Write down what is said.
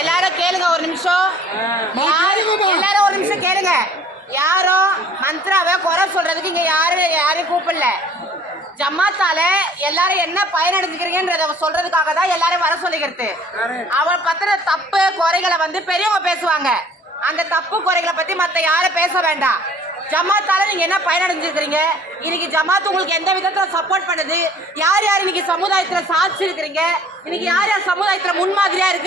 எல்லாரும் கேளுங்க ஒரு நிமிஷம். எல்லாரும் ஒரு நிமிஷம் கேளுங்க. யாரும் மந்த்ராவை குறை சொல்றதுக்கு இங்க யாரையும் கூப்பிடல. ஜமாத்தால எல்லாரும் என்ன பயனடைஞ்சுக்கிறீங்கன்றத சொல்றதுக்காக தான் எல்லாரும் வர சொல்லிக்கிறது. அவள் பத்தின தப்பு குறைகளை பெரியவங்க பேசுவாங்க. அந்த தப்பு குறைகளை பத்தி மத்த யாரும் பேச வேண்டாம். ஜமாத்தால நீங்க என்ன பயனடைஞ்சிருக்கிறீங்க? இன்னைக்கு ஜமாத் உங்களுக்கு எந்த விதத்துல சப்போர்ட் பண்ணுது? யார் யார் இன்னைக்கு சமுதாயத்துல சாட்சி இருக்கிறீங்க? இன்னைக்கு யார் யார் சமுதாயத்துல முன்மாதிரியா இருக்கு?